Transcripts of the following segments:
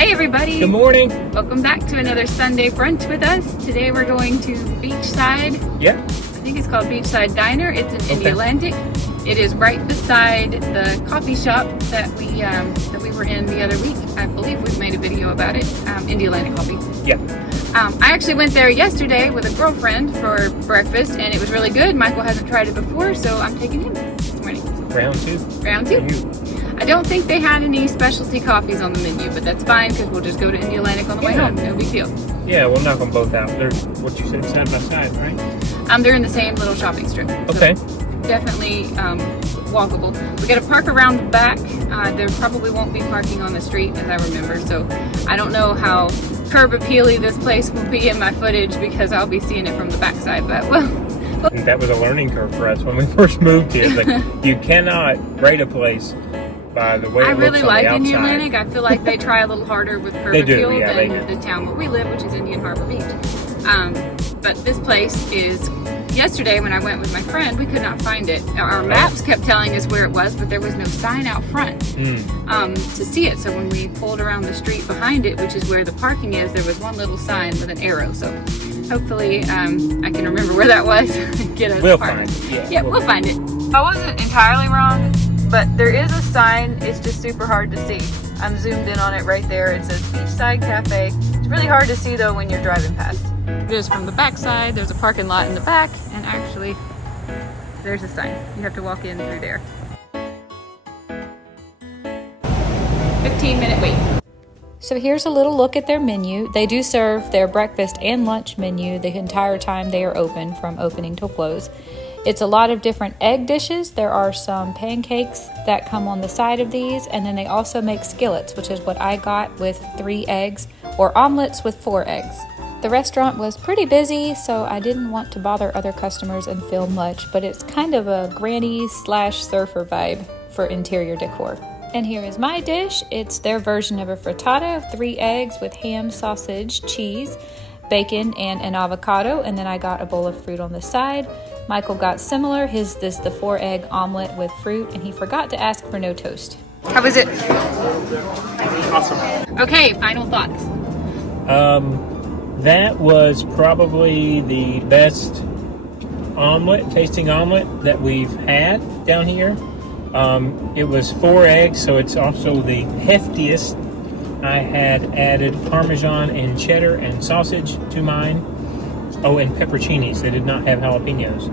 Hi everybody! Good morning! Welcome back to another Sunday brunch with us. Today we're going to Beachside. Yeah. I think it's called Beachside Diner. It's in Indialantic. It is right beside the coffee shop that we were in the other week. I believe we've made a video about it. Indialantic Coffee. Yeah. I actually went there yesterday with a girlfriend for breakfast and it was really good. Michael hasn't tried it before, so I'm taking him this morning. Round two. Round two. I don't think they had any specialty coffees on the menu, but that's fine because we'll just go to Indialantic on the way home. No big deal. Yeah, we'll knock them both out. They're, what you said, side by side, right? They're in the same little shopping strip. Okay. So definitely walkable. We got to park around the back. There probably won't be parking on the street, as I remember. So I don't know how curb appealy this place will be in my footage because I'll be seeing it from the backside. But well. And that was a learning curve for us when we first moved here. Like, you cannot rate a place by the way it looks on the outside. I really like Indialantic. I feel like they try a little harder with curb appeal than do. the town where we live, which is Indian Harbor Beach. But this place is, yesterday when I went with my friend, we could not find it. Our maps kept telling us where it was, but there was no sign out front to see it. So when we pulled around the street behind it, which is where the parking is, there was one little sign with an arrow. So hopefully I can remember where that was. Get us We'll find it. Yeah, we'll find it. I wasn't entirely wrong, but there is a sign. It's just super hard to see. I'm zoomed in on it right there. It says Beachside Cafe. It's really hard to see though when you're driving past. It is from the back side. There's a parking lot in the back, and actually there's a sign. You have to walk in through there. 15-minute wait. So here's a little look at their menu. They do serve their breakfast and lunch menu the entire time they are open, from opening till close. It's a lot of different egg dishes. There are some pancakes that come on the side of these, and then they also make skillets, which is what I got, with 3 eggs, or omelets with 4 eggs. The restaurant was pretty busy, so I didn't want to bother other customers and film much, but it's kind of a granny/surfer vibe for interior decor. And here is my dish. It's their version of a frittata, 3 eggs with ham, sausage, cheese, bacon, and an avocado, and then I got a bowl of fruit on the side. Michael got similar. This the 4-egg omelet with fruit, and he forgot to ask for no toast. How was it? Awesome. Okay, final thoughts. That was probably the best tasting omelet that we've had down here. It was 4 eggs, so it's also the heftiest. I had added Parmesan and cheddar and sausage to mine. Oh, and pepperoncinis. They did not have jalapenos.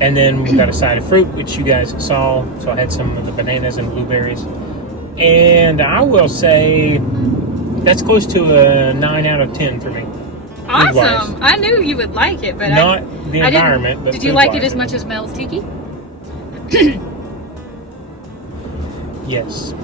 And then we got a side of fruit, which you guys saw. So I had some of the bananas and blueberries. And I will say that's close to a 9 out of 10 for me. Awesome. I knew you would like it, but not the environment, but did you like it as much as Mel's Tiki? Yes.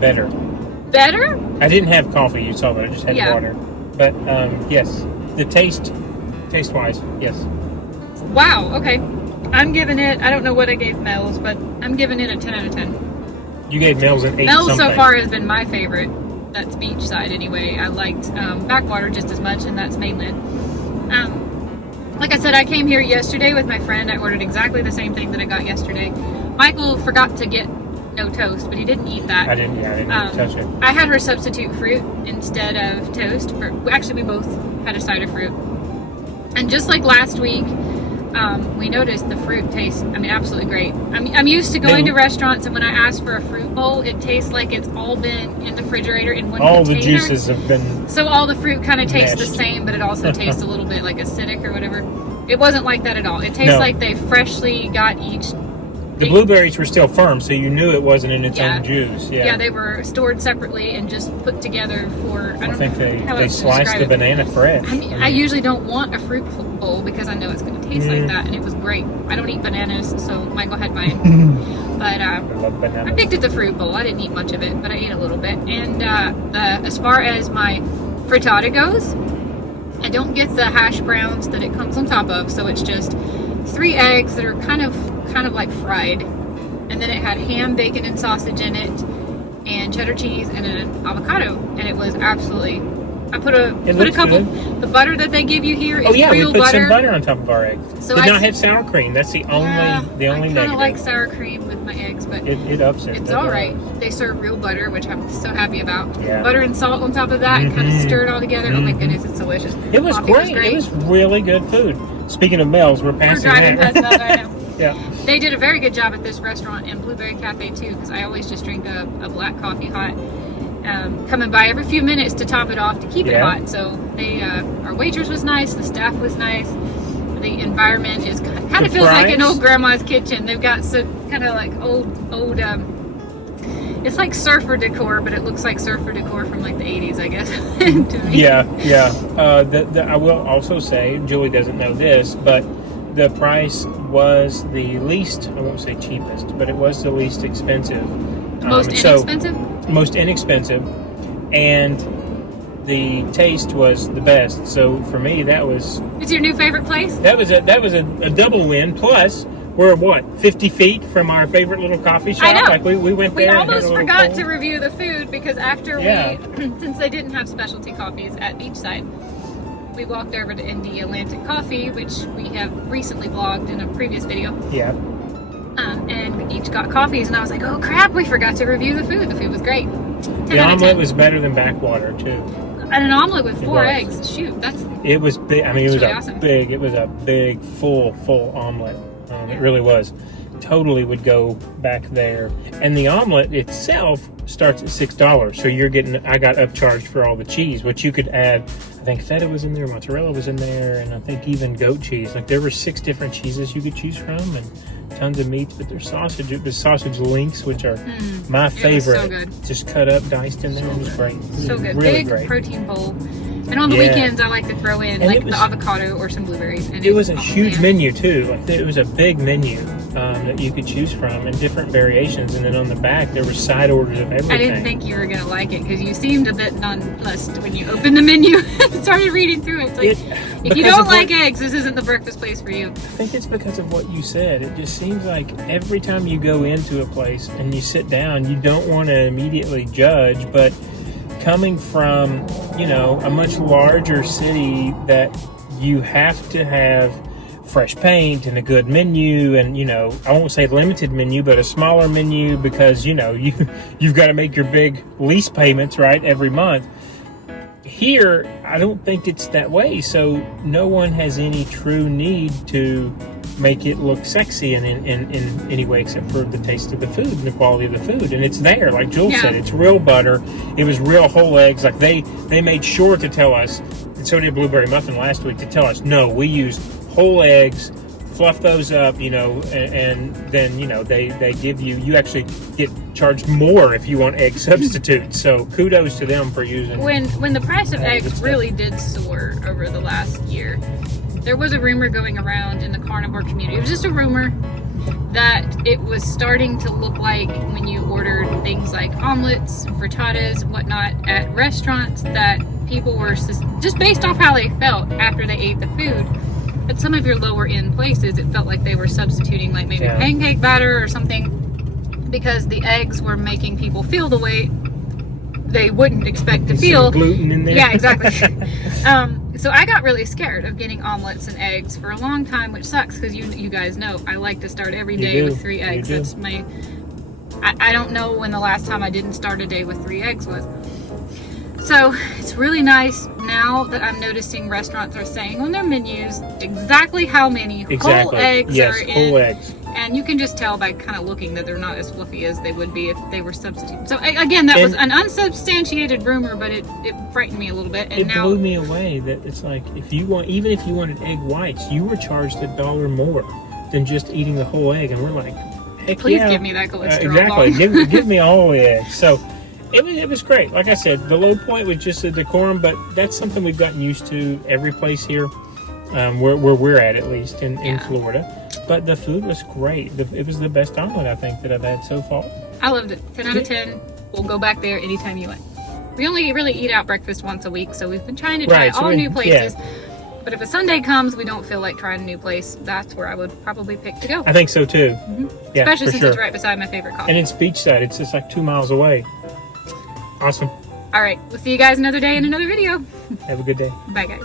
Better. Better? I didn't have coffee, you saw that. I just had water. But yes, the taste-wise, yes. Wow, okay. I'm giving it, I don't know what I gave Mel's, but I'm giving it a 10 out of 10. You gave Mel's an 8 Mel's something. so far has been my favorite. That's beachside anyway. I liked Backwater just as much, and that's mainland. Like I said, I came here yesterday with my friend. I ordered exactly the same thing that I got yesterday. Michael forgot to get no toast, but he didn't eat that. I didn't touch it. I had her substitute fruit instead of toast. Actually, we both had a side of fruit. And just like last week, we noticed the fruit tastes, absolutely great. I'm used to going to restaurants, and when I ask for a fruit bowl, it tastes like it's all been in the refrigerator in one container. All the juices have been So all the fruit kind of tastes the mashed. same, but it also tastes a little bit like acidic or whatever. It wasn't like that at all. It tastes like they freshly got each. The blueberries were still firm, so you knew it wasn't in its own juice. Yeah, they were stored separately and just put together for. I think they sliced the banana fresh. I usually don't want a fruit bowl because I know it's going to taste like that, and it was great. I don't eat bananas, so Michael had mine. But I love bananas. I picked at the fruit bowl. I didn't eat much of it, but I ate a little bit. And as far as my frittata goes, I don't get the hash browns that it comes on top of, so it's just 3 eggs that are kind of like fried, and then it had ham, bacon, and sausage in it, and cheddar cheese, and an avocado, and it was absolutely I put a looks couple. good. The butter that they give you here is Oh yeah, real we put butter. some butter on top of our eggs. So Did not have sour cream. That's the only I negative. kind of like sour cream with my eggs, but It ups it. it's all right. They serve real butter, which I'm so happy about. Yeah. Butter and salt on top of that, and kind of stir it all together. Oh my goodness, it's delicious. It was Coffee great. It was really good food. Speaking of Mel's, we're We're passing driving that. past Mel's right now. Yeah. They did a very good job at this restaurant and Blueberry Cafe too, because I always just drink a black coffee hot. Coming by every few minutes to top it off to keep it hot. So they, our waitress was nice, the staff was nice. The environment is kind of feels like an old grandma's kitchen. They've got some kind of like old. It's like surfer decor, but it looks like surfer decor from like the 80s, I guess. To me. Yeah. I will also say, Julie doesn't know this, but the price was the least, I won't say cheapest, but it was the least expensive. Most inexpensive? Most inexpensive. And the taste was the best. So for me, that was... It's your new favorite place? That was a double win. Plus, we're what, 50 feet from our favorite little coffee shop? I know. Like we went there. We and had almost a little forgot cold. to review the food because after since they didn't have specialty coffees at Beachside, we walked over to Indialantic Coffee, which we have recently vlogged in a previous video. Yeah. And we each got coffees, and I was like, oh crap, we forgot to review the food. The food was great. 10 The out of omelet 10. was better than backwater, too. And an omelet with 4 was. eggs. Shoot, that's... It was big. I mean, it was awesome. It was a big, full omelet. It really was. Totally would go back there. And the omelet itself starts at $6. So you're getting, I got upcharged for all the cheese, which you could add. I think feta was in there, mozzarella was in there, and I think even goat cheese. Like there were 6 different cheeses you could choose from, and tons of meats. But there's sausage, the sausage links, which are my favorite. So good. Just cut up, diced in there. It was great. So good. Really Big great. protein bowl. And on the weekends, I like to throw in And like it was- the avocado or some blueberries. And It was a huge man. menu too. Like it was a big menu that you could choose from and different variations. And then on the back there were side orders of everything. I didn't think you were gonna like it because you seemed a bit nonplussed when you opened the menu and started reading through it. It's like, if you because don't of like what- eggs, this isn't the breakfast place for you. I think it's because of what you said. It just seems like every time you go into a place and you sit down, you don't want to immediately judge, but coming from, a much larger city that you have to have fresh paint and a good menu and, I won't say limited menu, but a smaller menu because, you've got to make your big lease payments, right, every month. Here, I don't think it's that way. So no one has any true need to make it look sexy in any way except for the taste of the food and the quality of the food. And it's there, like Jules said, it's real butter. It was real whole eggs. Like they made sure to tell us, and so did Blueberry Muffin last week, to tell us, no, we use whole eggs, fluff those up, and then, they give you actually get charged more if you want egg substitutes. So kudos to them for using. When the price of eggs really did soar over the last year, there was a rumor going around in the carnivore community. It was just a rumor that it was starting to look like when you ordered things like omelets, frittatas, whatnot at restaurants, that people were just based off how they felt after they ate the food. At some of your lower end places, it felt like they were substituting like maybe pancake batter or something because the eggs were making people feel the way they wouldn't expect to feel. Some gluten in there. Yeah, exactly. So I got really scared of getting omelets and eggs for a long time, which sucks because you guys know I like to start every day with 3 eggs. That's my. I don't know when the last time I didn't start a day with 3 eggs was. So it's really nice now that I'm noticing restaurants are saying on their menus exactly how many whole eggs are in. Whole eggs. And you can just tell by kind of looking that they're not as fluffy as they would be if they were substituted. So again, that was an unsubstantiated rumor, but it frightened me a little bit. And it blew me away that it's like even if you wanted egg whites, you were charged $1 more than just eating the whole egg. And we're like, heck please yeah. give me that cholesterol. Exactly. give me all the eggs. So it was great. Like I said, the low point was just the decorum, but that's something we've gotten used to every place here, where we're at least in Florida. But the food was great. It was the best omelet I think that I've had so far. I loved it. 10 out of 10. We'll go back there anytime you want. We only really eat out breakfast once a week, so we've been trying to try all new places. Yeah. But if a Sunday comes, we don't feel like trying a new place, that's where I would probably pick to go. I think so too. Mm-hmm. Yeah, especially since sure. it's right beside my favorite coffee. And it's beachside. It's just like 2 miles away. Awesome. All right, we'll see you guys another day in another video. Have a good day. Bye, guys.